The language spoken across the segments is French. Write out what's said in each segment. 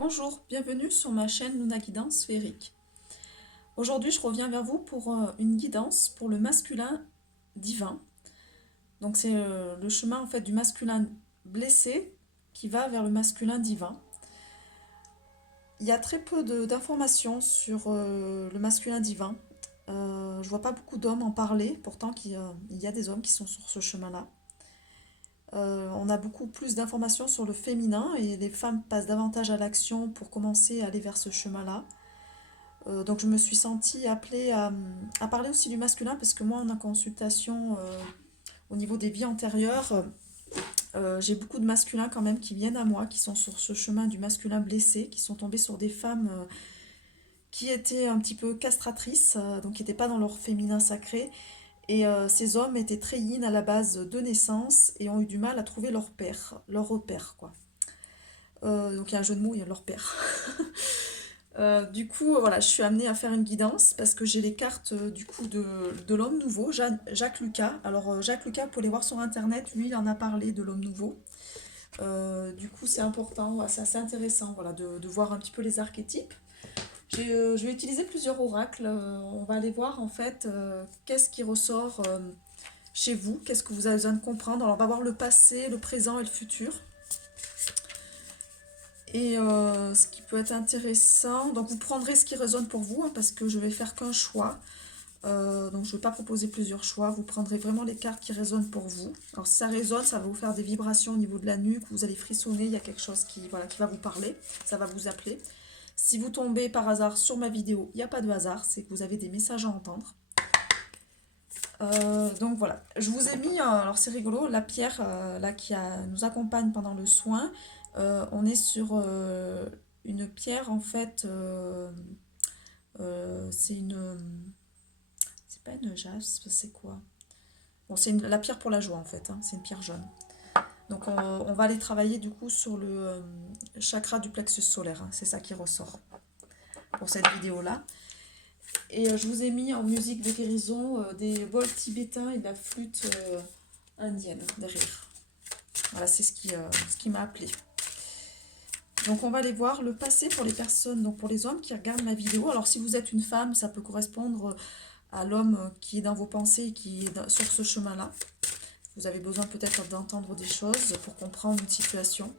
Bonjour, bienvenue sur ma chaîne Luna Guidance Sphérique. Aujourd'hui, je reviens vers vous pour une guidance pour le masculin divin. Donc c'est le chemin en fait du masculin blessé qui va vers le masculin divin. Il y a très peu d'informations sur le masculin divin. Je vois pas beaucoup d'hommes en parler, pourtant il y a des hommes qui sont sur ce chemin-là. On a beaucoup plus d'informations sur le féminin et les femmes passent davantage à l'action pour commencer à aller vers ce chemin-là. Donc je me suis sentie appelée à parler aussi du masculin parce que moi en consultation au niveau des vies antérieures, j'ai beaucoup de masculins quand même qui viennent à moi, qui sont sur ce chemin du masculin blessé, qui sont tombés sur des femmes qui étaient un petit peu castratrices, donc qui n'étaient pas dans leur féminin sacré. Et ces hommes étaient très yin à la base de naissance et ont eu du mal à trouver leur père, leur repère quoi. Donc il y a un jeu de mots, il y a leur père. Du coup, voilà, je suis amenée à faire une guidance parce que j'ai les cartes du coup de l'homme nouveau, Jacques Lucas. Alors, Jacques Lucas, vous pouvez les voir sur internet, lui, il en a parlé de l'homme nouveau. Du coup, c'est important, voilà, c'est assez intéressant voilà, de voir un petit peu les archétypes. Je vais utiliser plusieurs oracles. On va aller voir en fait qu'est-ce qui ressort chez vous, qu'est-ce que vous avez besoin de comprendre. Alors, on va voir le passé, le présent et le futur. Et ce qui peut être intéressant, donc vous prendrez ce qui résonne pour vous, hein, parce que je vais faire qu'un choix. Donc je ne vais pas proposer plusieurs choix, vous prendrez vraiment les cartes qui résonnent pour vous. Alors si ça résonne, ça va vous faire des vibrations au niveau de la nuque, vous allez frissonner, il y a quelque chose voilà, qui va vous parler, ça va vous appeler. Si vous tombez par hasard sur ma vidéo, il n'y a pas de hasard, c'est que vous avez des messages à entendre. Donc voilà, je vous ai mis, alors c'est rigolo, la pierre là nous accompagne pendant le soin. On est sur une pierre en fait, c'est c'est pas une jaspe, c'est quoi? Bon, c'est la pierre pour la joie en fait, hein, c'est une pierre jaune. Donc on va aller travailler du coup sur le chakra du plexus solaire, hein, c'est ça qui ressort pour cette vidéo là. Et je vous ai mis en musique de guérison des bols tibétains et de la flûte indienne derrière. Voilà, c'est ce qui m'a appelé. Donc on va aller voir le passé pour les personnes, donc pour les hommes qui regardent ma vidéo. Alors si vous êtes une femme, ça peut correspondre à l'homme qui est dans vos pensées et qui est sur ce chemin-là. Vous avez besoin peut-être d'entendre des choses pour comprendre une situation.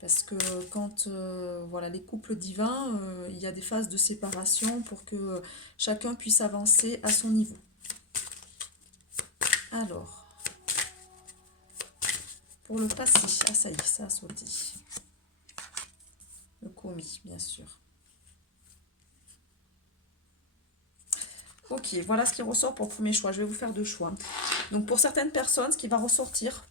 Parce que quand voilà, les couples divins, il y a des phases de séparation pour que chacun puisse avancer à son niveau. Alors, pour le passé, ah ça y est, ça a sauté. Le commis, bien sûr. Ok, voilà ce qui ressort pour le premier choix. Je vais vous faire deux choix. Donc pour certaines personnes, ce qui va ressortir,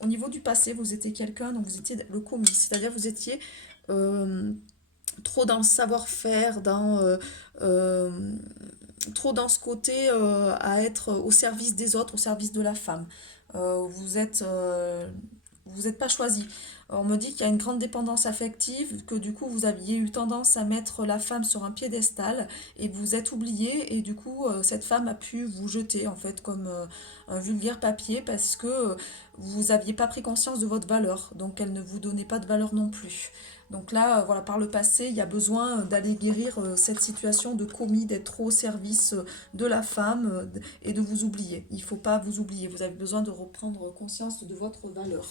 au niveau du passé, vous étiez quelqu'un, donc vous étiez le commis, c'est-à-dire vous étiez trop dans le savoir-faire, trop dans ce côté à être au service des autres, au service de la femme. Vous êtes pas choisi. On me dit qu'il y a une grande dépendance affective, que du coup vous aviez eu tendance à mettre la femme sur un piédestal et vous êtes oublié et du coup cette femme a pu vous jeter en fait comme un vulgaire papier parce que vous n'aviez pas pris conscience de votre valeur, donc elle ne vous donnait pas de valeur non plus. Donc là, voilà, par le passé, il y a besoin d'aller guérir cette situation de commis, d'être trop au service de la femme et de vous oublier. Il ne faut pas vous oublier, vous avez besoin de reprendre conscience de votre valeur.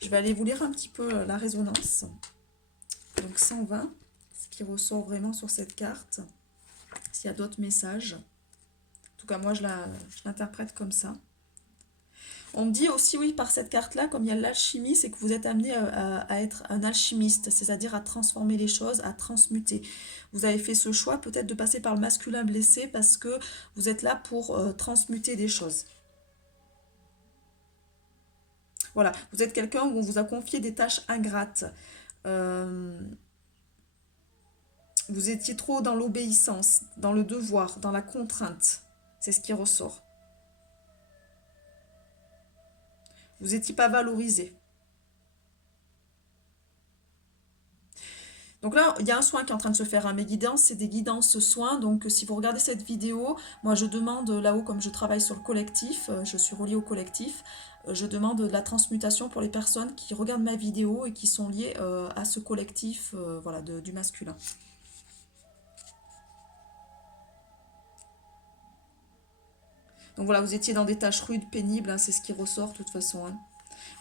Je vais aller vous lire un petit peu la résonance. Donc 120, ce qui ressort vraiment sur cette carte. S'il y a d'autres messages. En tout cas, moi, je l'interprète comme ça. On me dit aussi, oui, par cette carte-là, comme il y a l'alchimie, c'est que vous êtes amené à être un alchimiste, c'est-à-dire à transformer les choses, à transmuter. Vous avez fait ce choix peut-être de passer par le masculin blessé parce que vous êtes là pour transmuter des choses. Voilà, vous êtes quelqu'un où on vous a confié des tâches ingrates. Vous étiez trop dans l'obéissance, dans le devoir, dans la contrainte. C'est ce qui ressort. Vous n'étiez pas valorisé. Donc là, il y a un soin qui est en train de se faire. Mes guidances, c'est des guidances soins. Donc si vous regardez cette vidéo, moi je demande là-haut, comme je travaille sur le collectif, je suis reliée au collectif, je demande de la transmutation pour les personnes qui regardent ma vidéo et qui sont liées à ce collectif voilà, du masculin. Donc voilà, vous étiez dans des tâches rudes, pénibles, hein, c'est ce qui ressort de toute façon. Hein.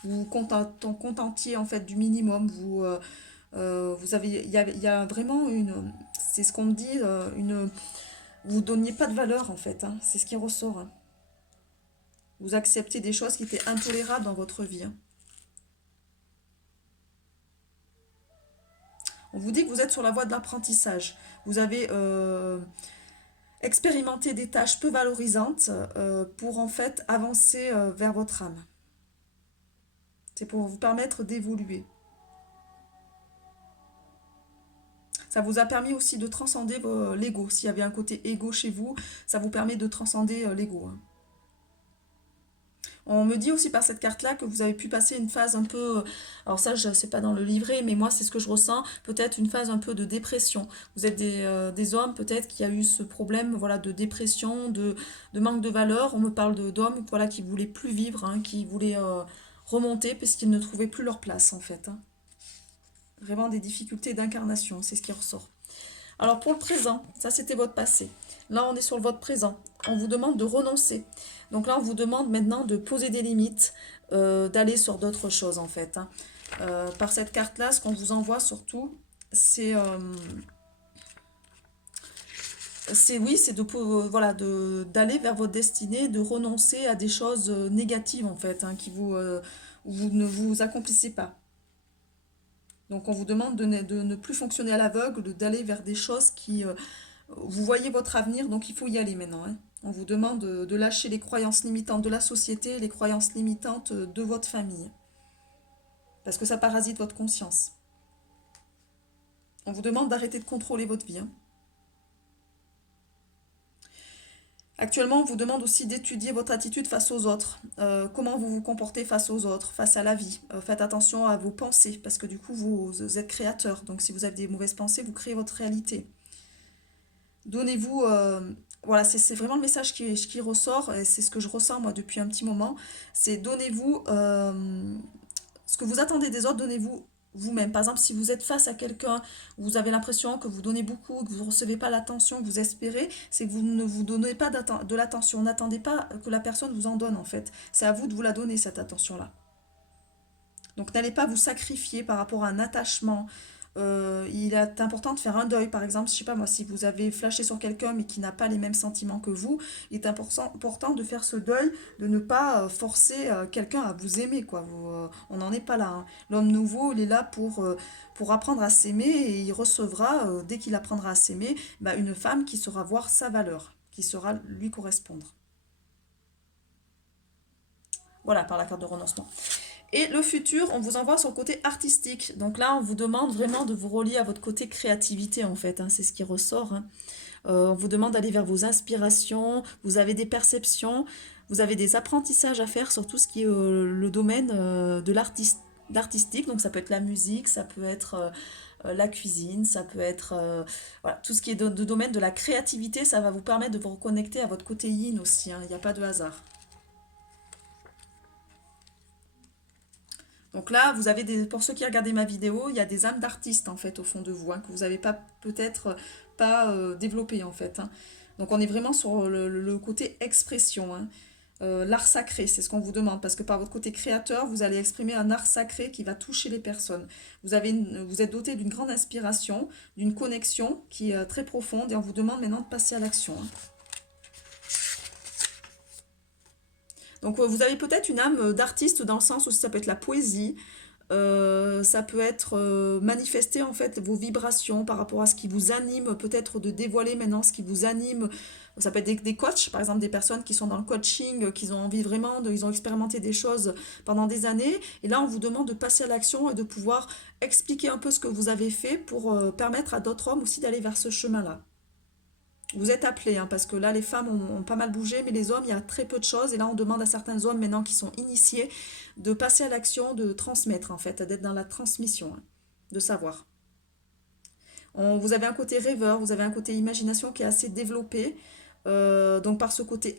Vous vous contentiez en fait du minimum. Vous avez, il y a vraiment une, c'est ce qu'on me dit, vous donniez pas de valeur en fait. Hein, c'est ce qui ressort. Hein. Vous acceptez des choses qui étaient intolérables dans votre vie. Hein. On vous dit que vous êtes sur la voie de l'apprentissage. Vous avez expérimenté des tâches peu valorisantes pour en fait avancer vers votre âme. C'est pour vous permettre d'évoluer. Ça vous a permis aussi de transcender l'ego. S'il y avait un côté ego chez vous, ça vous permet de transcender l'ego. Hein. On me dit aussi par cette carte-là que vous avez pu passer une phase un peu, alors ça je sais pas dans le livret, mais moi c'est ce que je ressens, peut-être une phase un peu de dépression. Vous êtes des hommes peut-être qui a eu ce problème voilà, de dépression, de manque de valeur. On me parle d'hommes voilà, qui voulaient plus vivre, hein, qui voulaient remonter parce qu'ils ne trouvaient plus leur place en fait. Hein. Vraiment des difficultés d'incarnation, c'est ce qui ressort. Alors pour le présent, ça c'était votre passé. Là on est sur votre présent. On vous demande de renoncer. Donc là on vous demande maintenant de poser des limites, d'aller sur d'autres choses en fait. Hein. Par cette carte-là, ce qu'on vous envoie surtout, c'est oui, c'est de voilà d'aller vers votre destinée, de renoncer à des choses négatives en fait, hein, qui vous ne vous accomplissez pas. Donc on vous demande de ne plus fonctionner à l'aveugle, d'aller vers des choses qui... vous voyez votre avenir, donc il faut y aller maintenant. Hein. On vous demande de lâcher les croyances limitantes de la société, les croyances limitantes de votre famille. Parce que ça parasite votre conscience. On vous demande d'arrêter de contrôler votre vie. Hein. Actuellement, on vous demande aussi d'étudier votre attitude face aux autres. Comment vous vous comportez face aux autres, face à la vie. Faites attention à vos pensées, parce que du coup, vous êtes créateur. Donc si vous avez des mauvaises pensées, vous créez votre réalité. Donnez-vous... voilà, c'est vraiment le message qui ressort, et c'est ce que je ressens moi depuis un petit moment. C'est donnez-vous... ce que vous attendez des autres, donnez-vous vous-même. Par exemple, si vous êtes face à quelqu'un, vous avez l'impression que vous donnez beaucoup, que vous ne recevez pas l'attention que vous espérez, c'est que vous ne vous donnez pas de l'attention. N'attendez pas que la personne vous en donne en fait. C'est à vous de vous la donner cette attention-là. Donc n'allez pas vous sacrifier par rapport à un attachement. Il est important de faire un deuil, par exemple, je sais pas moi, si vous avez flashé sur quelqu'un mais qui n'a pas les mêmes sentiments que vous, il est important de faire ce deuil, de ne pas forcer quelqu'un à vous aimer, quoi. On n'en est pas là. Hein. L'homme nouveau, il est là pour apprendre à s'aimer et il recevra, dès qu'il apprendra à s'aimer, bah, une femme qui saura voir sa valeur, qui saura lui correspondre. Voilà, par la carte de renoncement. Et le futur, on vous envoie sur le côté artistique. Donc là, on vous demande vraiment de vous relier à votre côté créativité, en fait. Hein, c'est ce qui ressort. Hein. On vous demande d'aller vers vos inspirations. Vous avez des perceptions. Vous avez des apprentissages à faire sur tout ce qui est le domaine de l'artistique. Donc ça peut être la musique, ça peut être la cuisine, ça peut être... voilà, tout ce qui est de domaine de la créativité, ça va vous permettre de vous reconnecter à votre côté yin aussi. Hein, il n'y a pas de hasard. Donc là, vous avez pour ceux qui regardent ma vidéo, il y a des âmes d'artistes en fait au fond de vous, hein, que vous n'avez pas peut-être pas développé en fait. Hein. Donc on est vraiment sur le côté expression. Hein. L'art sacré, c'est ce qu'on vous demande, parce que par votre côté créateur, vous allez exprimer un art sacré qui va toucher les personnes. Vous êtes doté d'une grande inspiration, d'une connexion qui est très profonde, et on vous demande maintenant de passer à l'action. Hein. Donc vous avez peut-être une âme d'artiste dans le sens où ça peut être la poésie, ça peut être manifester en fait vos vibrations par rapport à ce qui vous anime, peut-être de dévoiler maintenant ce qui vous anime. Ça peut être des coachs, par exemple des personnes qui sont dans le coaching, qui ont envie vraiment, ils ont expérimenté des choses pendant des années, et là on vous demande de passer à l'action et de pouvoir expliquer un peu ce que vous avez fait pour permettre à d'autres hommes aussi d'aller vers ce chemin-là. Vous êtes appelés, hein, parce que là, les femmes ont pas mal bougé, mais les hommes, il y a très peu de choses. Et là, on demande à certains hommes, maintenant qui sont initiés, de passer à l'action, de transmettre, en fait, d'être dans la transmission, hein, de savoir. Vous avez un côté rêveur, vous avez un côté imagination qui est assez développé. Donc par ce côté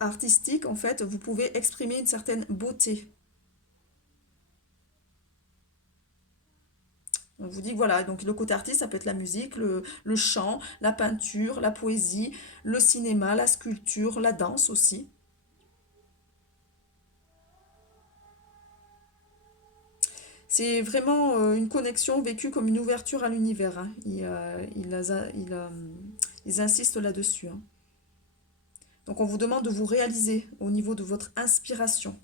artistique, en fait, vous pouvez exprimer une certaine beauté. On vous dit que voilà, donc le côté artiste, ça peut être la musique, le chant, la peinture, la poésie, le cinéma, la sculpture, la danse aussi. C'est vraiment une connexion vécue comme une ouverture à l'univers, hein. Ils insistent là-dessus, hein. Donc on vous demande de vous réaliser au niveau de votre inspiration.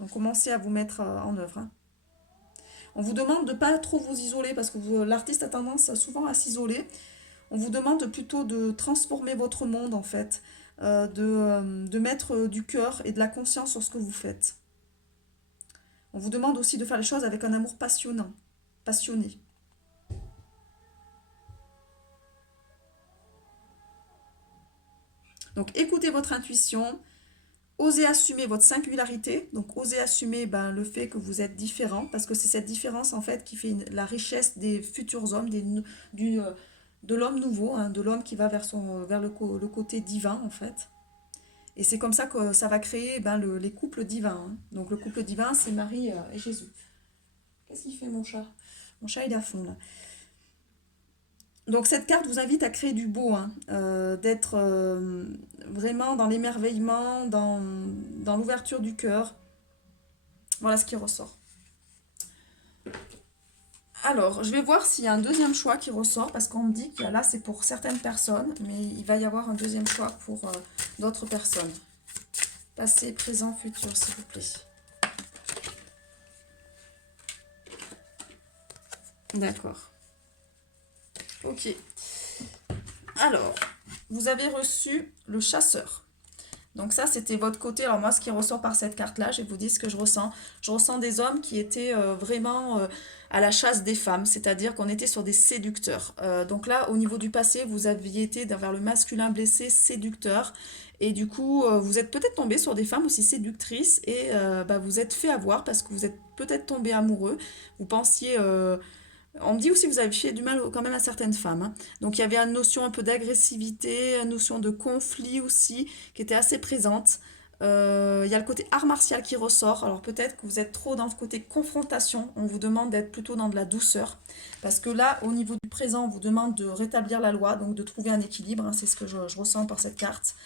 Donc commencez à vous mettre en œuvre, hein. On vous demande de ne pas trop vous isoler parce que l'artiste a tendance souvent à s'isoler. On vous demande plutôt de transformer votre monde en fait, de mettre du cœur et de la conscience sur ce que vous faites. On vous demande aussi de faire les choses avec un amour passionnant, passionné. Donc écoutez votre intuition, osez assumer votre singularité, donc osez assumer le fait que vous êtes différent, parce que c'est cette différence en fait qui fait la richesse des futurs hommes, du, euh, de l'homme nouveau, hein, de l'homme qui va vers le côté divin en fait. Et c'est comme ça que ça va créer les couples divins, hein. Donc le couple divin, c'est Marie et Jésus. Qu'est-ce qu'il fait mon chat? Mon chat il est à fond là. Donc cette carte vous invite à créer du beau, hein, d'être vraiment dans l'émerveillement, dans l'ouverture du cœur. Voilà ce qui ressort. Alors, je vais voir s'il y a un deuxième choix qui ressort, parce qu'on me dit que là c'est pour certaines personnes, mais il va y avoir un deuxième choix pour d'autres personnes. Passé, présent, futur, s'il vous plaît. D'accord. Ok. Alors, vous avez reçu le chasseur. Donc ça, c'était votre côté. Alors moi, ce qui ressort par cette carte-là, je vais vous dire ce que je ressens. Je ressens des hommes qui étaient vraiment à la chasse des femmes, c'est-à-dire qu'on était sur des séducteurs. Donc là, au niveau du passé, vous aviez été vers le masculin blessé, séducteur. Et du coup, vous êtes peut-être tombé sur des femmes aussi séductrices et vous êtes fait avoir parce que vous êtes peut-être tombé amoureux. Vous pensiez... on me dit aussi que vous avez fait du mal quand même à certaines femmes, hein. Donc il y avait une notion un peu d'agressivité, une notion de conflit aussi qui était assez présente. Il y a le côté art martial qui ressort. Alors peut-être que vous êtes trop dans le côté confrontation. On vous demande d'être plutôt dans de la douceur. Parce que là, au niveau du présent, on vous demande de rétablir la loi, donc de trouver un équilibre, hein. C'est ce que je ressens par cette carte.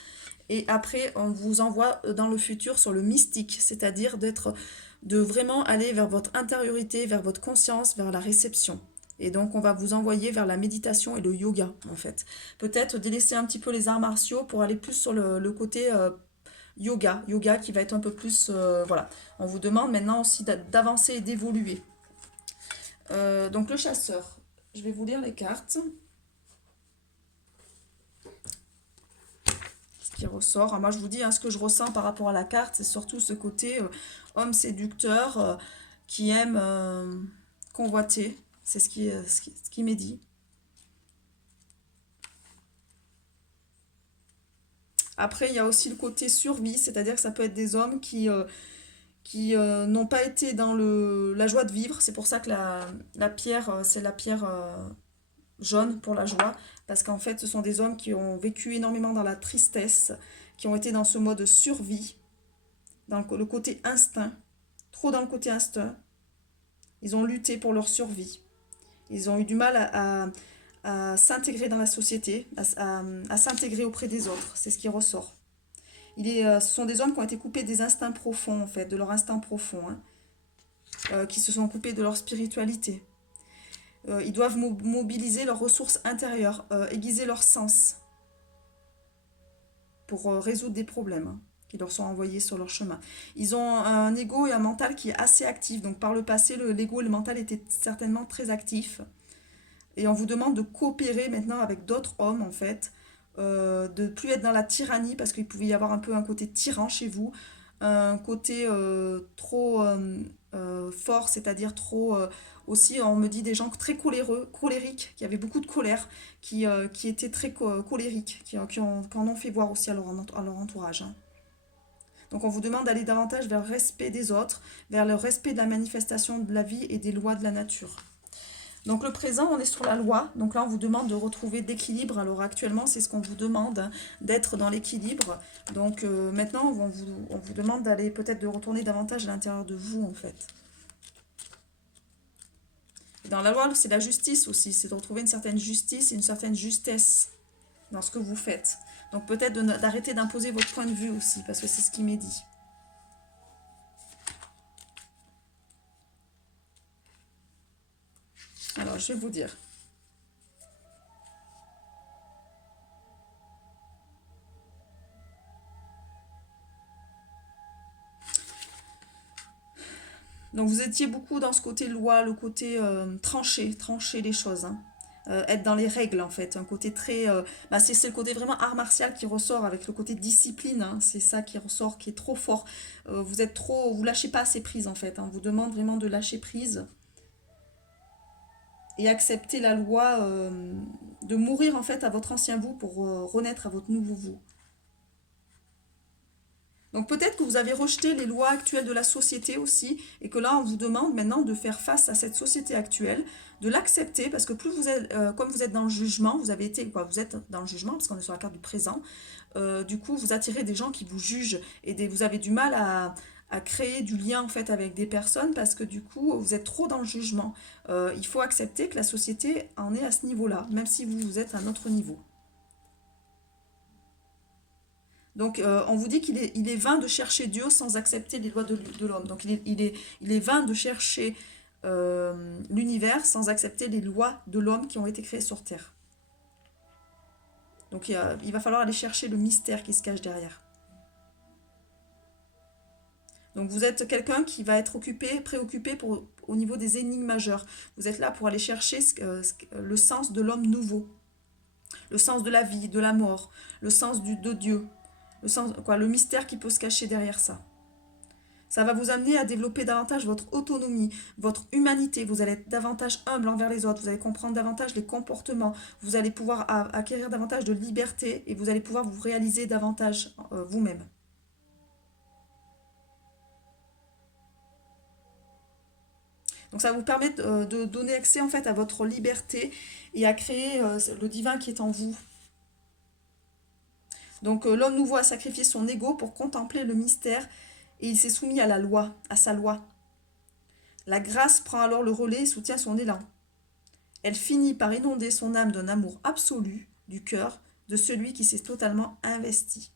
Et après, on vous envoie dans le futur sur le mystique, c'est-à-dire de vraiment aller vers votre intériorité, vers votre conscience, vers la réception. Et donc, on va vous envoyer vers la méditation et le yoga, en fait. Peut-être délaisser un petit peu les arts martiaux pour aller plus sur le côté yoga qui va être un peu plus... voilà. On vous demande maintenant aussi d'avancer et d'évoluer. Donc, le chasseur. Je vais vous lire les cartes. Qui ressort. Alors moi, je vous dis, hein, ce que je ressens par rapport à la carte, c'est surtout ce côté homme séducteur qui aime convoiter. C'est ce qui m'est dit. Après, il y a aussi le côté survie, c'est-à-dire que ça peut être des hommes qui n'ont pas été dans la joie de vivre. C'est pour ça que la pierre, c'est la pierre jaune pour la joie, parce qu'en fait, ce sont des hommes qui ont vécu énormément dans la tristesse, qui ont été dans ce mode survie, dans le côté instinct, trop dans le côté instinct. Ils ont lutté pour leur survie. Ils ont eu du mal à s'intégrer dans la société, à s'intégrer auprès des autres. C'est ce qui ressort. Ce sont des hommes qui ont été coupés des instincts profonds, en fait, de leur instinct profond, hein, qui se sont coupés de leur spiritualité. Ils doivent mobiliser leurs ressources intérieures, aiguiser leurs sens pour résoudre des problèmes, hein, qui leur sont envoyés sur leur chemin. Ils ont un ego et un mental qui est assez actif. Donc par le passé, l'ego et le mental étaient certainement très actifs. Et on vous demande de coopérer maintenant avec d'autres hommes, en fait, de ne plus être dans la tyrannie, parce qu'il pouvait y avoir un peu un côté tyran chez vous, un côté trop fort, c'est-à-dire trop... aussi, on me dit des gens très colériques, qui avaient beaucoup de colère, qui étaient très colériques, qui en ont fait voir aussi à leur entourage, hein. Donc on vous demande d'aller davantage vers le respect des autres, vers le respect de la manifestation de la vie et des lois de la nature. Donc le présent, on est sur la loi. Donc là, on vous demande de retrouver d'équilibre. Alors actuellement, c'est ce qu'on vous demande, hein, d'être dans l'équilibre. Donc maintenant, on vous demande d'aller peut-être de retourner davantage à l'intérieur de vous, en fait. Et dans la loi, c'est la justice aussi. C'est de retrouver une certaine justice et une certaine justesse dans ce que vous faites. Donc peut-être d'arrêter d'imposer votre point de vue aussi, parce que c'est ce qui m'est dit. Alors, je vais vous dire. Donc vous étiez beaucoup dans ce côté loi, le côté trancher les choses, hein. Être dans les règles en fait, un côté très... c'est le côté vraiment art martial qui ressort avec le côté discipline, hein. C'est ça qui ressort, qui est trop fort. Vous êtes trop... Vous lâchez pas assez prise en fait, hein. On vous demande vraiment de lâcher prise et accepter la loi, de mourir en fait à votre ancien vous pour renaître à votre nouveau vous. Donc peut-être que vous avez rejeté les lois actuelles de la société aussi, et que là on vous demande maintenant de faire face à cette société actuelle, de l'accepter, parce que plus vous êtes, comme vous êtes dans le jugement, vous avez été, quoi, vous êtes dans le jugement, parce qu'on est sur la carte du présent, du coup vous attirez des gens qui vous jugent, et vous avez du mal à créer du lien en fait avec des personnes, parce que du coup vous êtes trop dans le jugement. Il faut accepter que la société en est à ce niveau-là, même si vous êtes à un autre niveau. Donc, on vous dit qu'il est vain de chercher Dieu sans accepter les lois de l'homme. Donc, il est vain de chercher l'univers sans accepter les lois de l'homme qui ont été créées sur Terre. Donc, il va falloir aller chercher le mystère qui se cache derrière. Donc, vous êtes quelqu'un qui va être préoccupé au niveau des énigmes majeures. Vous êtes là pour aller chercher le sens de l'homme nouveau, le sens de la vie, de la mort, le sens de Dieu, le mystère qui peut se cacher derrière ça. Ça va vous amener à développer davantage votre autonomie, votre humanité. Vous allez être davantage humble envers les autres. Vous allez comprendre davantage les comportements. Vous allez pouvoir acquérir davantage de liberté et vous allez pouvoir vous réaliser davantage vous-même. Donc ça va vous permet de donner accès en fait à votre liberté et à créer le divin qui est en vous. Donc l'homme nouveau a sacrifié son ego pour contempler le mystère et il s'est soumis à la loi, à sa loi. La grâce prend alors le relais et soutient son élan. Elle finit par inonder son âme d'un amour absolu du cœur de celui qui s'est totalement investi.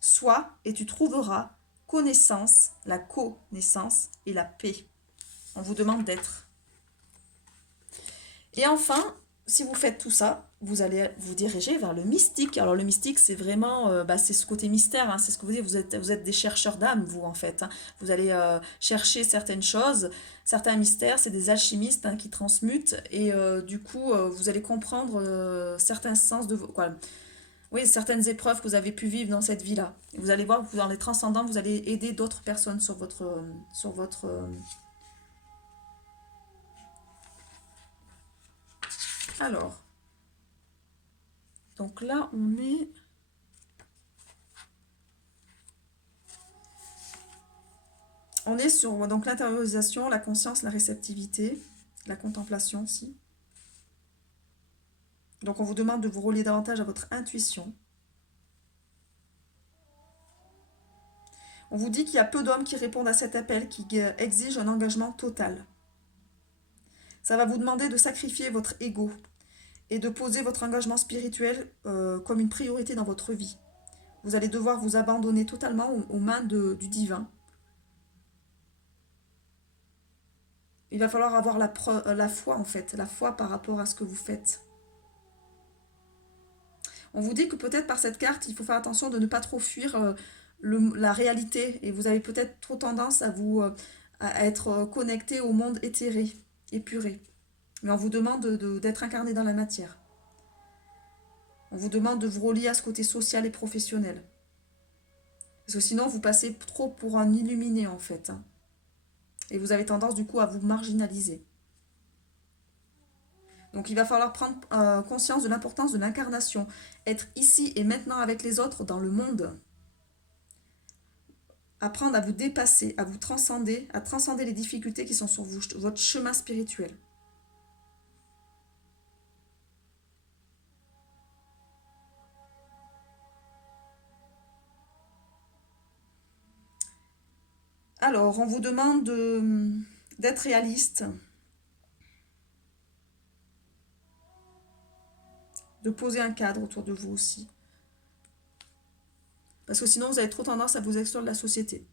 Sois et tu trouveras connaissance, la connaissance et la paix. On vous demande d'être. Et enfin, si vous faites tout ça, vous allez vous diriger vers le mystique. Alors le mystique, c'est vraiment, c'est ce côté mystère, hein, c'est ce que vous dites, vous êtes des chercheurs d'âme, vous en fait, hein. Vous allez chercher certaines choses, certains mystères, c'est des alchimistes, hein, qui transmutent, et du coup, vous allez comprendre certains sens de quoi. Oui, certaines épreuves que vous avez pu vivre dans cette vie-là. Et vous allez voir que dans les transcendants, vous allez aider d'autres personnes sur votre. Alors, donc là, on est sur donc l'intériorisation, la conscience, la réceptivité, la contemplation aussi. Donc on vous demande de vous relier davantage à votre intuition. On vous dit qu'il y a peu d'hommes qui répondent à cet appel qui exige un engagement total. Ça va vous demander de sacrifier votre ego et de poser votre engagement spirituel comme une priorité dans votre vie. Vous allez devoir vous abandonner totalement aux mains du divin. Il va falloir avoir la foi en fait, la foi par rapport à ce que vous faites. On vous dit que peut-être par cette carte, il faut faire attention de ne pas trop fuir la réalité. Et vous avez peut-être trop tendance à être connecté au monde éthéré, épuré. Mais on vous demande d'être incarné dans la matière. On vous demande de vous relier à ce côté social et professionnel. Parce que sinon, vous passez trop pour un illuminé en fait, hein. Et vous avez tendance du coup à vous marginaliser. Donc il va falloir prendre conscience de l'importance de l'incarnation. Être ici et maintenant avec les autres dans le monde. Apprendre à vous dépasser, à vous transcender, à transcender les difficultés qui sont sur votre chemin spirituel. Alors, on vous demande d'être réaliste, de poser un cadre autour de vous aussi. Parce que sinon, vous avez trop tendance à vous exclure de la société.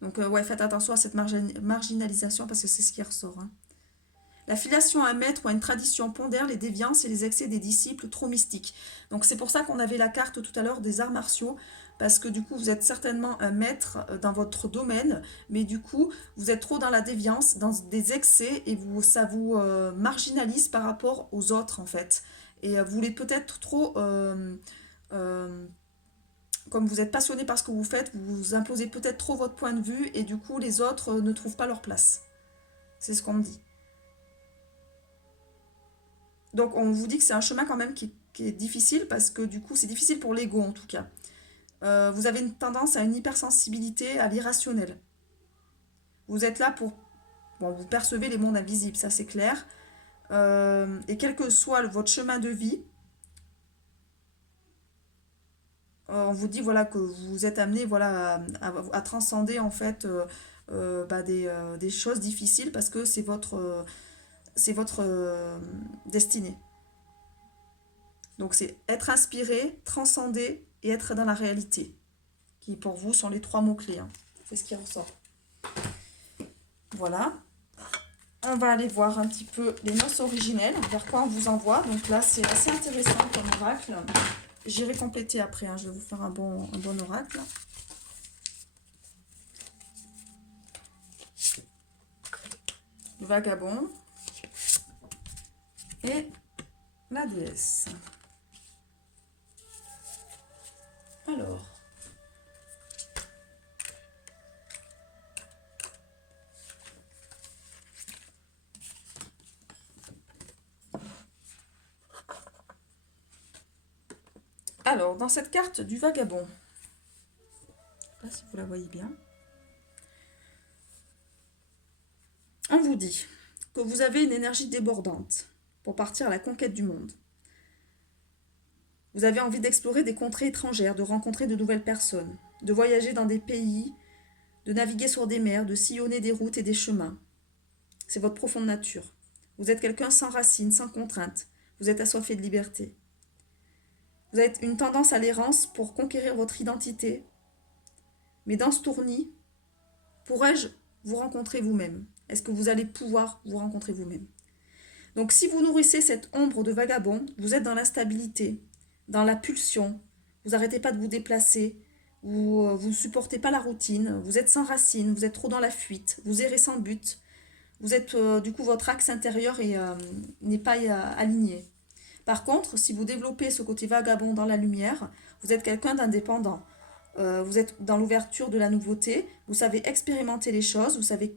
Donc, ouais, faites attention à cette marginalisation parce que c'est ce qui ressort. Hein. La filiation à un maître ou à une tradition pondère les déviances et les excès des disciples trop mystiques. Donc c'est pour ça qu'on avait la carte tout à l'heure des arts martiaux, parce que du coup vous êtes certainement un maître dans votre domaine, mais du coup vous êtes trop dans la déviance, dans des excès, et ça vous marginalise par rapport aux autres en fait. Et vous voulez peut-être trop... euh, comme vous êtes passionné par ce que vous faites, vous imposez peut-être trop votre point de vue, et du coup les autres ne trouvent pas leur place. C'est ce qu'on me dit. Donc on vous dit que c'est un chemin quand même qui est difficile parce que du coup c'est difficile pour l'ego en tout cas. Vous avez une tendance à une hypersensibilité à l'irrationnel. Vous êtes là pour... Bon, vous percevez les mondes invisibles, ça c'est clair. Et quel que soit votre chemin de vie, on vous dit voilà que vous êtes amené voilà, à transcender en fait des choses difficiles parce que c'est votre destinée. Donc c'est être inspiré, transcender et être dans la réalité, qui pour vous sont les trois mots-clés. Hein. C'est ce qui ressort. Voilà. On va aller voir un petit peu les noces originelles, vers quoi on vous envoie. Donc là, c'est assez intéressant comme oracle. J'irai compléter après, hein. Je vais vous faire un bon oracle. Le vagabond et la déesse. Alors, dans cette carte du vagabond, je ne sais pas si vous la voyez bien, on vous dit que vous avez une énergie débordante pour partir à la conquête du monde. Vous avez envie d'explorer des contrées étrangères, de rencontrer de nouvelles personnes, de voyager dans des pays, de naviguer sur des mers, de sillonner des routes et des chemins. C'est votre profonde nature. Vous êtes quelqu'un sans racines, sans contraintes. Vous êtes assoiffé de liberté. Vous avez une tendance à l'errance pour conquérir votre identité. Mais dans ce tournis, pourrais-je vous rencontrer vous-même? Est-ce que vous allez pouvoir vous rencontrer vous-même? Donc si vous nourrissez cette ombre de vagabond, vous êtes dans l'instabilité, dans la pulsion, vous n'arrêtez pas de vous déplacer, vous ne supportez pas la routine, vous êtes sans racines, vous êtes trop dans la fuite, vous errez sans but, vous êtes du coup votre axe intérieur n'est pas aligné. Par contre, si vous développez ce côté vagabond dans la lumière, vous êtes quelqu'un d'indépendant. Vous êtes dans l'ouverture de la nouveauté, vous savez expérimenter les choses, vous savez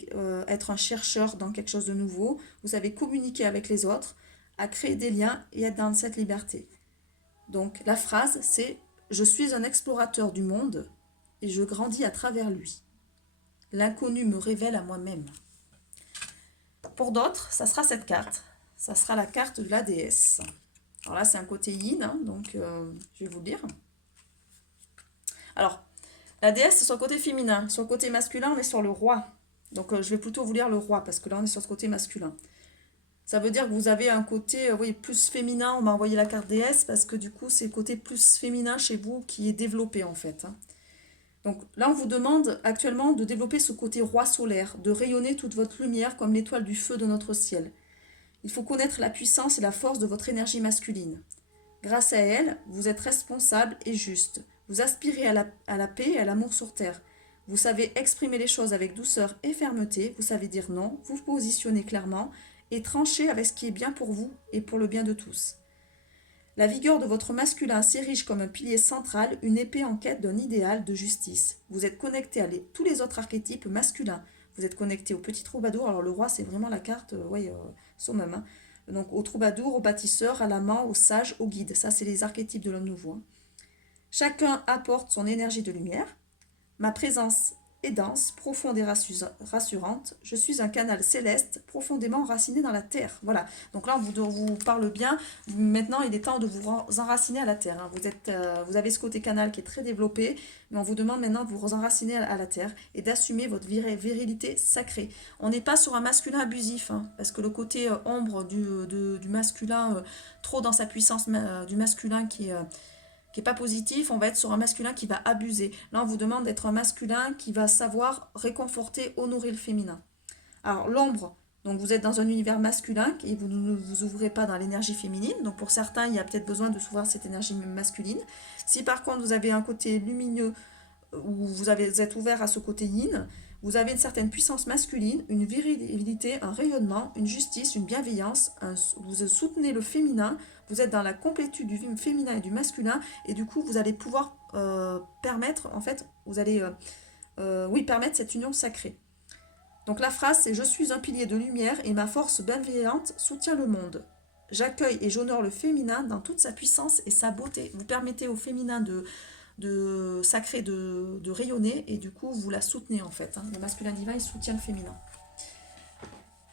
être un chercheur dans quelque chose de nouveau, vous savez communiquer avec les autres, à créer des liens et être dans cette liberté. Donc la phrase c'est « Je suis un explorateur du monde et je grandis à travers lui. L'inconnu me révèle à moi-même. » Pour d'autres, ça sera cette carte. Ça sera la carte de la déesse. Alors là, c'est un côté yin, hein, donc je vais vous le dire. Alors, la déesse, c'est sur le côté féminin. Sur le côté masculin, on est sur le roi. Donc, je vais plutôt vous lire le roi, parce que là, on est sur ce côté masculin. Ça veut dire que vous avez un côté oui, plus féminin. On m'a envoyé la carte déesse, parce que du coup, c'est le côté plus féminin chez vous qui est développé, en fait. Hein. Donc là, on vous demande actuellement de développer ce côté roi solaire, de rayonner toute votre lumière comme l'étoile du feu de notre ciel. Il faut connaître la puissance et la force de votre énergie masculine. Grâce à elle, vous êtes responsable et juste. Vous aspirez à la paix et à l'amour sur terre. Vous savez exprimer les choses avec douceur et fermeté. Vous savez dire non, vous positionnez clairement et trancher avec ce qui est bien pour vous et pour le bien de tous. La vigueur de votre masculin s'érige comme un pilier central, une épée en quête d'un idéal de justice. Vous êtes connecté à tous les autres archétypes masculins. Vous êtes connecté au petit troubadour. Alors le roi, c'est vraiment la carte, summum. Hein. Donc au troubadour, au bâtisseur, à l'amant, au sage, au guide. Ça, c'est les archétypes de l'homme nouveau. Hein. Chacun apporte son énergie de lumière. Ma présence et dense, profonde et rassurante. Je suis un canal céleste, profondément enraciné dans la terre. Voilà. Donc là, vous parle bien. Maintenant, il est temps de vous enraciner à la terre. Hein. Vous avez ce côté canal qui est très développé, mais on vous demande maintenant de vous enraciner à la terre et d'assumer votre virilité sacrée. On n'est pas sur un masculin abusif, hein, parce que le côté ombre du masculin, trop dans sa puissance du masculin qui est pas positif, on va être sur un masculin qui va abuser. Là, on vous demande d'être un masculin qui va savoir réconforter, honorer le féminin. Alors, l'ombre, donc vous êtes dans un univers masculin et vous ne vous ouvrez pas dans l'énergie féminine. Donc, pour certains, il y a peut-être besoin de s'ouvrir cette énergie masculine. Si par contre, vous avez un côté lumineux où vous êtes ouvert à ce côté yin, vous avez une certaine puissance masculine, une virilité, un rayonnement, une justice, une bienveillance, vous soutenez le féminin, vous êtes dans la complétude du féminin et du masculin, et du coup vous allez pouvoir permettre, en fait, vous allez permettre cette union sacrée. Donc la phrase c'est « Je suis un pilier de lumière et ma force bienveillante soutient le monde. J'accueille et j'honore le féminin dans toute sa puissance et sa beauté. » Vous permettez au féminin de sacré de rayonner et du coup vous la soutenez en fait. Hein. Le masculin divin il soutient le féminin.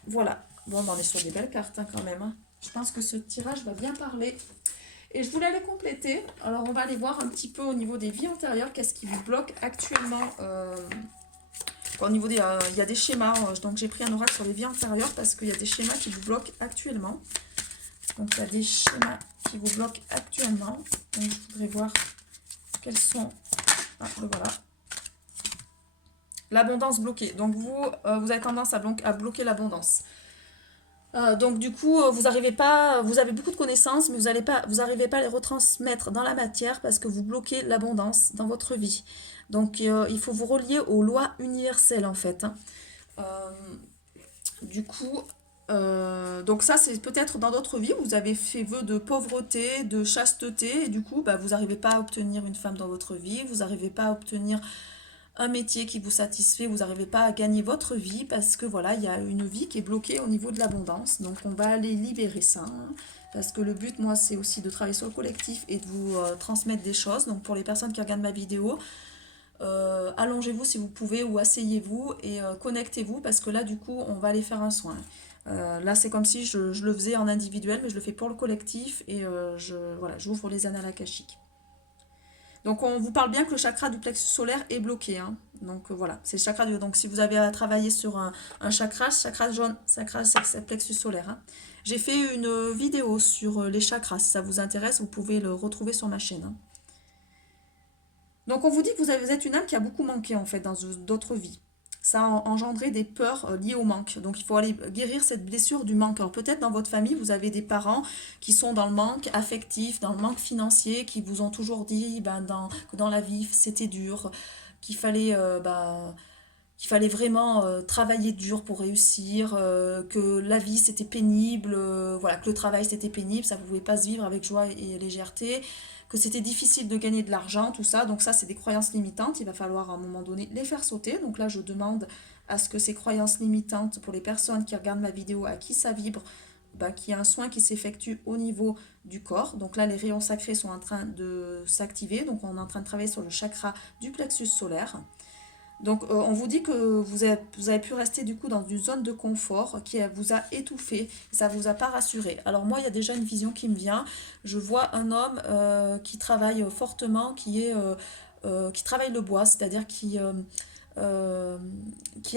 Voilà. Bon, on est sur des belles cartes hein, quand même. Hein. Je pense que ce tirage va bien parler. Et je voulais les compléter. Alors on va aller voir un petit peu au niveau des vies antérieures, qu'est-ce qui vous bloque actuellement. Au niveau des, il y a des schémas, donc j'ai pris un oracle sur les vies antérieures parce qu'il y a des schémas qui vous bloquent actuellement. Donc il y a des schémas qui vous bloquent actuellement. Donc je voudrais voir quels sont... Ah, le voilà. L'abondance bloquée. Donc vous avez tendance à bloquer l'abondance. Donc du coup, vous n'arrivez pas, vous avez beaucoup de connaissances, mais vous n'arrivez pas à les retransmettre dans la matière parce que vous bloquez l'abondance dans votre vie. Donc il faut vous relier aux lois universelles en fait. Hein. Du coup, donc ça c'est peut-être dans d'autres vies, vous avez fait vœu de pauvreté, de chasteté, et du coup vous n'arrivez pas à obtenir une femme dans votre vie, vous n'arrivez pas à obtenir un métier qui vous satisfait, vous n'arrivez pas à gagner votre vie parce que voilà, il y a une vie qui est bloquée au niveau de l'abondance. Donc on va aller libérer ça. Hein, parce que le but, moi, c'est aussi de travailler sur le collectif et de vous transmettre des choses. Donc pour les personnes qui regardent ma vidéo, allongez-vous si vous pouvez ou asseyez-vous et connectez-vous parce que là, du coup, on va aller faire un soin. Là, c'est comme si je le faisais en individuel, mais je le fais pour le collectif et voilà, j'ouvre les annales akashiques. Donc on vous parle bien que le chakra du plexus solaire est bloqué. Hein. Donc voilà, c'est le chakra du... Donc si vous avez à travailler sur un chakra jaune, chakra c'est le plexus solaire. Hein. J'ai fait une vidéo sur les chakras. Si ça vous intéresse, vous pouvez le retrouver sur ma chaîne. Hein. Donc on vous dit que vous êtes une âme qui a beaucoup manqué en fait dans d'autres vies. Ça a engendré des peurs liées au manque. Donc il faut aller guérir cette blessure du manque. Alors peut-être dans votre famille, vous avez des parents qui sont dans le manque affectif, dans le manque financier, qui vous ont toujours dit que dans la vie c'était dur, qu'il fallait, qu'il fallait vraiment travailler dur pour réussir, que la vie c'était pénible, voilà, que le travail c'était pénible, ça ne pouvait pas se vivre avec joie et légèreté, que c'était difficile de gagner de l'argent, tout ça. Donc ça, c'est des croyances limitantes. Il va falloir à un moment donné les faire sauter. Donc là, je demande à ce que ces croyances limitantes, pour les personnes qui regardent ma vidéo, à qui ça vibre, qu'il y ait un soin qui s'effectue au niveau du corps. Donc là, les rayons sacrés sont en train de s'activer. Donc on est en train de travailler sur le chakra du plexus solaire. Donc on vous dit que vous avez pu rester du coup dans une zone de confort qui vous a étouffé, ça vous a pas rassuré. Alors moi il y a déjà une vision qui me vient, je vois un homme qui travaille fortement, qui travaille le bois, c'est-à-dire qui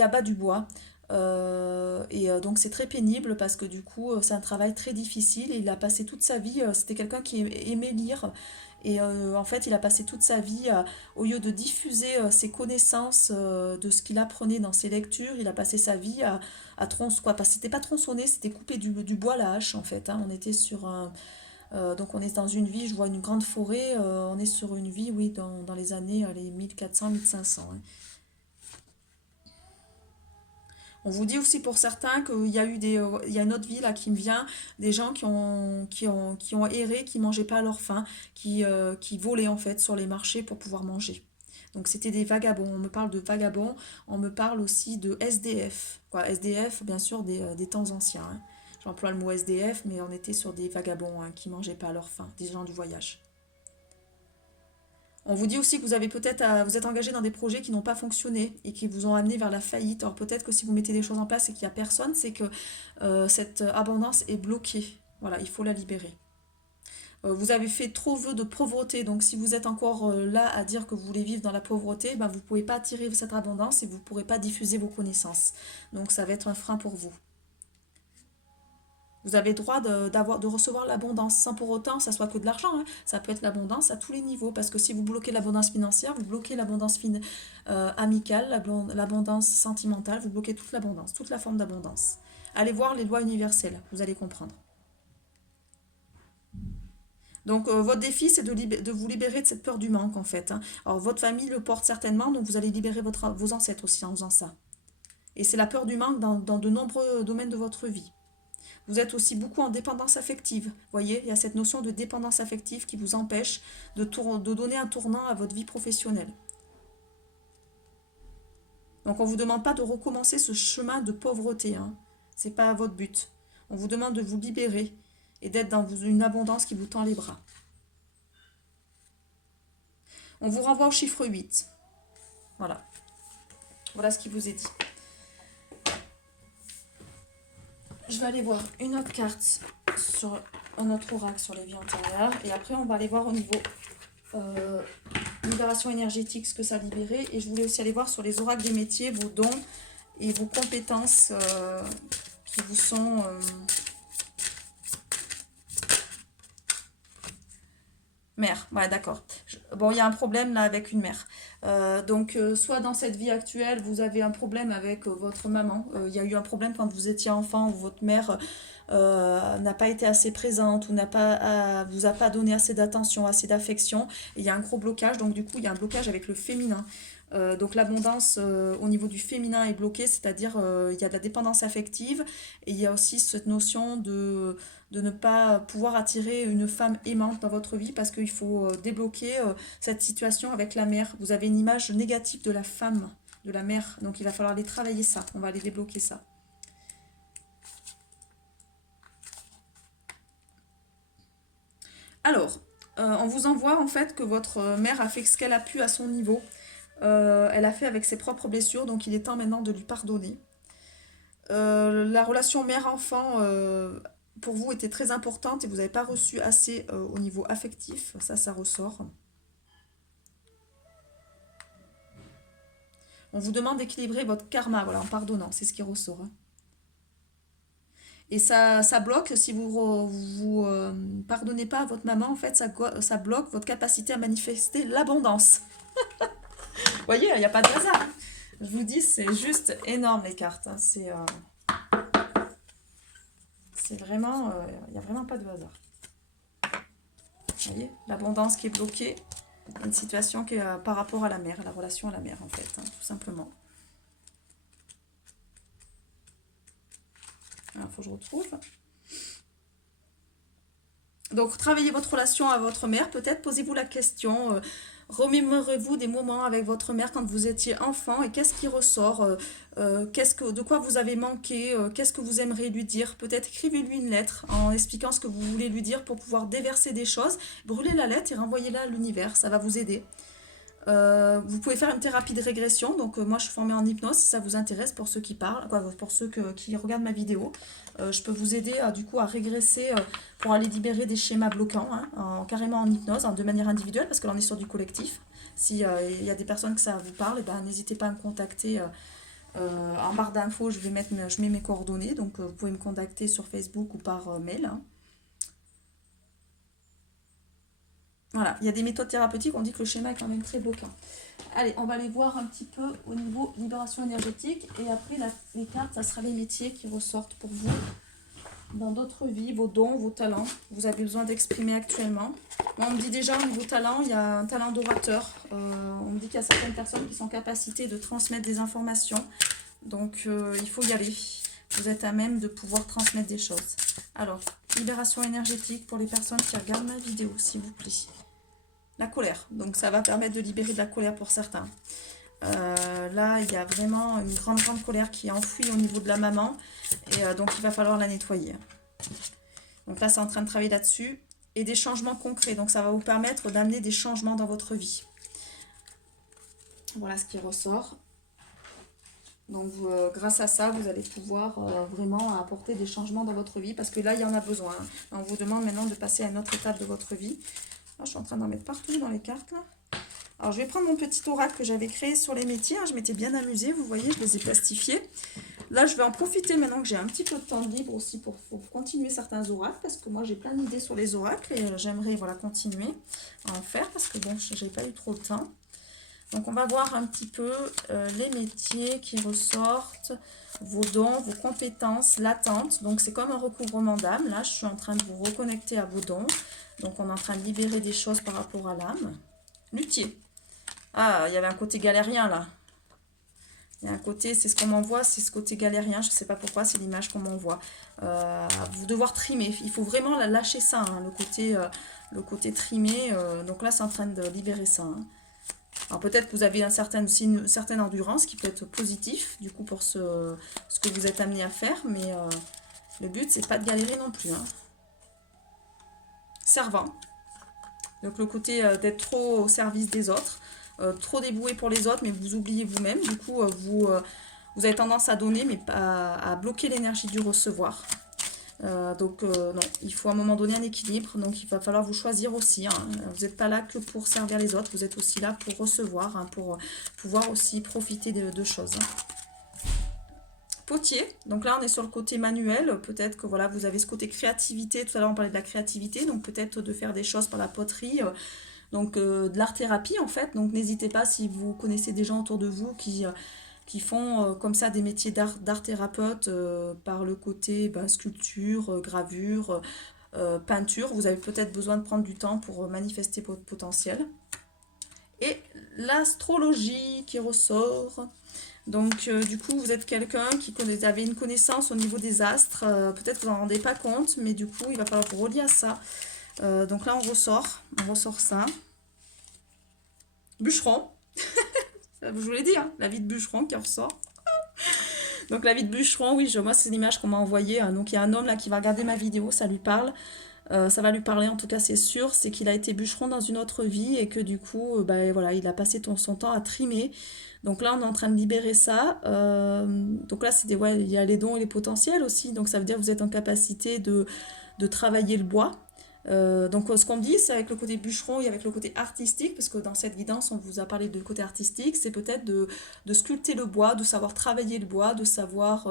abat du bois. Donc c'est très pénible parce que du coup c'est un travail très difficile et il a passé toute sa vie, c'était quelqu'un qui aimait lire et en fait il a passé toute sa vie au lieu de diffuser ses connaissances de ce qu'il apprenait dans ses lectures, il a passé sa vie à tronçonner, quoi, parce que c'était pas tronçonner, c'était couper du bois à la hache en fait, hein. On était sur un... donc on est dans une vie, je vois une grande forêt, on est sur une vie, oui, dans les années les 1400-1500. Hein. On vous dit aussi pour certains qu'il y a eu il y a une autre vie là qui me vient, des gens qui ont erré, qui mangeaient pas à leur faim, qui volaient en fait sur les marchés pour pouvoir manger. Donc c'était des vagabonds, on me parle de vagabonds, on me parle aussi de SDF. Quoi, SDF, bien sûr, des temps anciens. Hein. J'emploie le mot SDF, mais on était sur des vagabonds hein, qui mangeaient pas à leur faim, des gens du voyage. On vous dit aussi que vous avez peut-être vous êtes engagé dans des projets qui n'ont pas fonctionné et qui vous ont amené vers la faillite. Alors peut-être que si vous mettez des choses en place et qu'il n'y a personne, c'est que cette abondance est bloquée. Voilà, il faut la libérer. Vous avez fait trop vœux de pauvreté, donc si vous êtes encore là à dire que vous voulez vivre dans la pauvreté, ben vous ne pouvez pas attirer cette abondance et vous ne pourrez pas diffuser vos connaissances. Donc ça va être un frein pour vous. Vous avez le droit de recevoir l'abondance sans pour autant que ça soit que de l'argent, hein. Ça peut être l'abondance à tous les niveaux. Parce que si vous bloquez l'abondance financière, vous bloquez l'abondance amicale, l'abondance sentimentale, vous bloquez toute l'abondance, toute la forme d'abondance. Allez voir les lois universelles, vous allez comprendre. Donc votre défi, c'est de vous libérer de cette peur du manque en fait, hein. Alors votre famille le porte certainement, donc vous allez libérer vos ancêtres aussi en faisant ça. Et c'est la peur du manque dans de nombreux domaines de votre vie. Vous êtes aussi beaucoup en dépendance affective. Vous voyez, il y a cette notion de dépendance affective qui vous empêche de donner un tournant à votre vie professionnelle. Donc on ne vous demande pas de recommencer ce chemin de pauvreté, hein. Ce n'est pas votre but. On vous demande de vous libérer et d'être dans une abondance qui vous tend les bras. On vous renvoie au chiffre 8. Voilà. Voilà ce qui vous est dit. Je vais aller voir une autre carte sur un autre oracle sur les vies antérieures. Et après, on va aller voir au niveau libération énergétique ce que ça a libéré. Et je voulais aussi aller voir sur les oracles des métiers, vos dons et vos compétences qui vous sont... Mère, ouais, d'accord. Bon, il y a un problème là avec une mère. Donc, soit dans cette vie actuelle, vous avez un problème avec votre maman. Il y a eu un problème quand vous étiez enfant où votre mère n'a pas été assez présente ou vous a pas donné assez d'attention, assez d'affection. Et il y a un gros blocage. Donc, du coup, il y a un blocage avec le féminin. Donc, l'abondance au niveau du féminin est bloquée, c'est-à-dire il y a de la dépendance affective et il y a aussi cette notion de ne pas pouvoir attirer une femme aimante dans votre vie parce qu'il faut débloquer cette situation avec la mère. Vous avez une image négative de la femme, de la mère, donc il va falloir aller travailler ça, on va aller débloquer ça. Alors, on vous envoie en fait que votre mère a fait ce qu'elle a pu à son niveau. Elle a fait avec ses propres blessures, donc il est temps maintenant de lui pardonner. La relation mère-enfant pour vous était très importante et vous n'avez pas reçu assez au niveau affectif, ça ressort. On vous demande d'équilibrer votre karma, voilà, en pardonnant, c'est ce qui ressort, hein. Et ça bloque, si vous pardonnez pas à votre maman, en fait, ça bloque votre capacité à manifester l'abondance. Vous voyez, il n'y a pas de hasard, hein. Je vous dis, c'est juste énorme les cartes, hein. C'est vraiment, il n'y a vraiment pas de hasard. Vous voyez, l'abondance qui est bloquée, une situation qui est par rapport à la mère, la relation à la mère en fait, hein, tout simplement. Il faut que je retrouve. Donc, travaillez votre relation à votre mère. Peut-être posez-vous la question. Remémorez-vous des moments avec votre mère quand vous étiez enfant et qu'est-ce qui ressort, de quoi vous avez manqué, qu'est-ce que vous aimeriez lui dire. Peut-être écrivez-lui une lettre en expliquant ce que vous voulez lui dire pour pouvoir déverser des choses. Brûlez la lettre et renvoyez-la à l'univers. Ça va vous aider. Vous pouvez faire une thérapie de régression. Donc, moi, je suis formée en hypnose si ça vous intéresse pour ceux qui parlent, pour ceux qui regardent ma vidéo. Je peux vous aider du coup à régresser pour aller libérer des schémas bloquants, hein, carrément en hypnose, de manière individuelle, parce que là on est sur du collectif. Si il y a des personnes que ça vous parle, ben, n'hésitez pas à me contacter. En barre d'infos, je mets mes coordonnées, donc vous pouvez me contacter sur Facebook ou par mail, hein. Voilà, il y a des méthodes thérapeutiques, on dit que le schéma est quand même très bloquant. Allez, on va aller voir un petit peu au niveau libération énergétique. Et après, les cartes, ça sera les métiers qui ressortent pour vous dans d'autres vies, vos dons, vos talents. Vous avez besoin d'exprimer actuellement. Moi, on me dit déjà, au niveau talent, il y a un talent d'orateur. On me dit qu'il y a certaines personnes qui sont en capacité de transmettre des informations. Donc, il faut y aller. Vous êtes à même de pouvoir transmettre des choses. Alors, libération énergétique pour les personnes qui regardent ma vidéo, s'il vous plaît. La colère, donc ça va permettre de libérer de la colère pour certains. Là, il y a vraiment une grande colère qui est enfouie au niveau de la maman. Et donc, il va falloir la nettoyer. Donc là, c'est en train de travailler là-dessus. Et des changements concrets. Donc, ça va vous permettre d'amener des changements dans votre vie. Voilà ce qui ressort. Donc grâce à ça, vous allez pouvoir vraiment apporter des changements dans votre vie parce que là, il y en a besoin. On vous demande maintenant de passer à une autre étape de votre vie. Là, je suis en train d'en mettre partout dans les cartes. Là. Alors, je vais prendre mon petit oracle que j'avais créé sur les métiers. Je m'étais bien amusée, vous voyez, je les ai plastifiés. Là, je vais en profiter maintenant que j'ai un petit peu de temps libre aussi pour continuer certains oracles parce que moi, j'ai plein d'idées sur les oracles et j'aimerais voilà, continuer à en faire parce que bon, j'ai pas eu trop de temps. Donc, on va voir un petit peu les métiers qui ressortent, vos dons, vos compétences, l'attente. Donc, c'est comme un recouvrement d'âme. Là, je suis en train de vous reconnecter à vos dons. Donc, on est en train de libérer des choses par rapport à l'âme. Luthier. Ah, il y avait un côté galérien, là. Il y a un côté, c'est ce qu'on m'envoie, c'est ce côté galérien. Je ne sais pas pourquoi, c'est l'image qu'on m'envoie. Vous devoir trimer. Il faut vraiment lâcher ça, hein, le côté trimé. Donc là, c'est en train de libérer ça. Hein. Alors peut-être que vous avez aussi une certaine endurance qui peut être positif, du coup, pour ce que vous êtes amené à faire. Mais le but, c'est pas de galérer non plus. Hein. Servant. Donc le côté d'être trop au service des autres, trop dévoué pour les autres, mais vous oubliez vous-même. Du coup, vous avez tendance à donner, mais pas à bloquer l'énergie du recevoir. Donc non, il faut à un moment donné un équilibre. Donc il va falloir vous choisir aussi. Hein. Vous n'êtes pas là que pour servir les autres, vous êtes aussi là pour recevoir, hein, pour pouvoir aussi profiter de choses. Potier, donc là on est sur le côté manuel, peut-être que voilà vous avez ce côté créativité, tout à l'heure on parlait de la créativité, donc peut-être de faire des choses par la poterie, donc de l'art-thérapie en fait, donc n'hésitez pas si vous connaissez des gens autour de vous qui font comme ça des métiers d'art-thérapeute par le côté sculpture, gravure, peinture, vous avez peut-être besoin de prendre du temps pour manifester votre potentiel. Et l'astrologie qui ressort. Donc, du coup, vous êtes quelqu'un qui avait une connaissance au niveau des astres. Peut-être que vous n'en rendez pas compte, mais du coup, il va falloir vous relier à ça. Donc là, on ressort ça. Bûcheron. Je vous l'ai dit, hein, la vie de bûcheron qui ressort. Donc, la vie de bûcheron, oui, moi, c'est l'image qu'on m'a envoyée. Hein. Donc, il y a un homme là qui va regarder ma vidéo, ça lui parle. Ça va lui parler, en tout cas, c'est sûr. C'est qu'il a été bûcheron dans une autre vie et que du coup, voilà, il a passé son temps à trimer. Donc là, on est en train de libérer ça. Donc là, il y a les dons et les potentiels aussi. Donc ça veut dire que vous êtes en capacité de travailler le bois. Donc ce qu'on me dit, c'est avec le côté bûcheron et avec le côté artistique, parce que dans cette guidance, on vous a parlé de côté artistique, c'est peut-être de sculpter le bois, de savoir travailler le bois, de savoir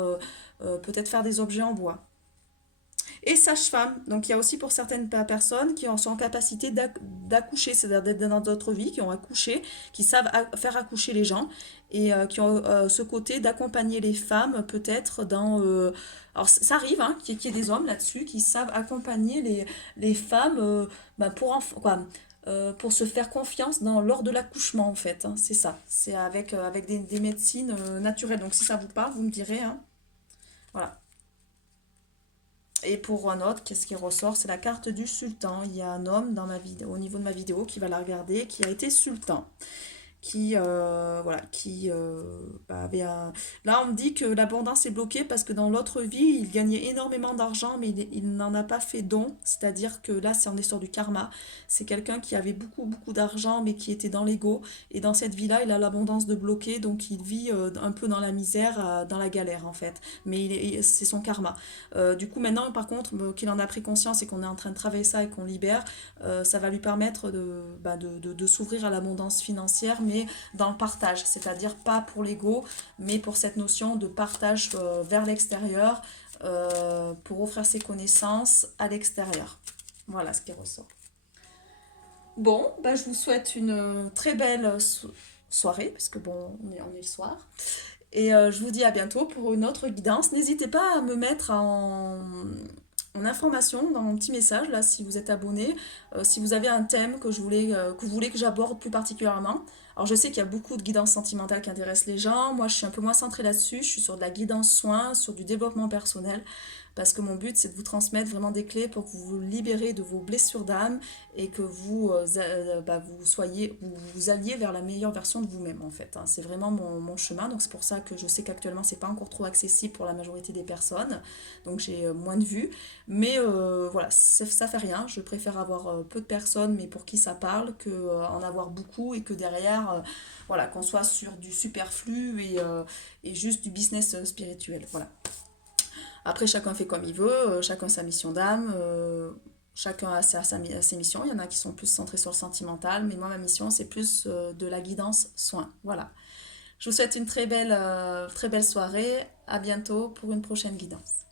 peut-être faire des objets en bois. Et sage-femme, donc il y a aussi pour certaines personnes qui sont en capacité d'accoucher, c'est-à-dire d'être dans d'autres vies, qui ont accouché, qui savent faire accoucher les gens et qui ont ce côté d'accompagner les femmes peut-être dans... alors ça arrive hein, qu'il y ait des hommes là-dessus qui savent accompagner les femmes pour se faire confiance lors de l'accouchement en fait. Hein, c'est ça, c'est avec des médecines naturelles. Donc si ça vous parle, vous me direz. Hein, voilà. Et pour un autre, qu'est-ce qui ressort? C'est la carte du sultan. Il y a un homme au niveau de ma vidéo qui va la regarder, qui a été sultan. Avait un... Là, on me dit que l'abondance est bloquée parce que dans l'autre vie, il gagnait énormément d'argent, mais il n'en a pas fait don. C'est-à-dire que là, on est sur du karma. C'est quelqu'un qui avait beaucoup, beaucoup d'argent, mais qui était dans l'ego. Et dans cette vie-là, il a l'abondance de bloquer, donc il vit un peu dans la misère, dans la galère, en fait. Mais c'est son karma. Du coup, maintenant, par contre, qu'il en a pris conscience et qu'on est en train de travailler ça et qu'on libère, ça va lui permettre de s'ouvrir à l'abondance financière, mais dans le partage, c'est-à-dire pas pour l'ego, mais pour cette notion de partage vers l'extérieur, pour offrir ses connaissances à l'extérieur. Voilà ce qui ressort. Bon, je vous souhaite une très belle soirée, parce que bon, on est le soir. Et je vous dis à bientôt pour une autre guidance. N'hésitez pas à me mettre en information dans mon petit message, là, si vous êtes abonné, si vous avez un thème que vous voulez que j'aborde plus particulièrement. Alors, je sais qu'il y a beaucoup de guidances sentimentales qui intéressent les gens. Moi, je suis un peu moins centrée là-dessus. Je suis sur de la guidance soins, sur du développement personnel. Parce que mon but, c'est de vous transmettre vraiment des clés pour que vous vous libérez de vos blessures d'âme et que vous alliez vers la meilleure version de vous-même, en fait. Hein. C'est vraiment mon chemin. Donc, c'est pour ça que je sais qu'actuellement, c'est pas encore trop accessible pour la majorité des personnes. Donc, j'ai moins de vues. Mais voilà, ça fait rien. Je préfère avoir peu de personnes, mais pour qui ça parle, que en avoir beaucoup et que derrière, voilà, qu'on soit sur du superflu et juste du business spirituel. Voilà. Après, chacun fait comme il veut, chacun sa mission d'âme, chacun a ses missions. Il y en a qui sont plus centrés sur le sentimental, mais moi, ma mission, c'est plus de la guidance soin. Voilà. Je vous souhaite une très belle soirée. À bientôt pour une prochaine guidance.